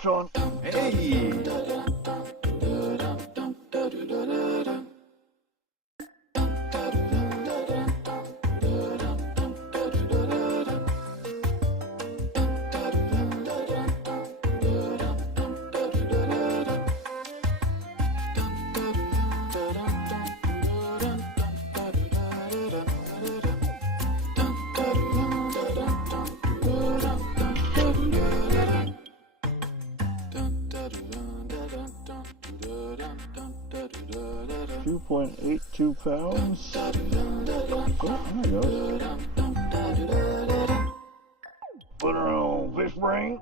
fish on. Hey! 2.82 pounds. Oh, there he goes. Put her on fish brain.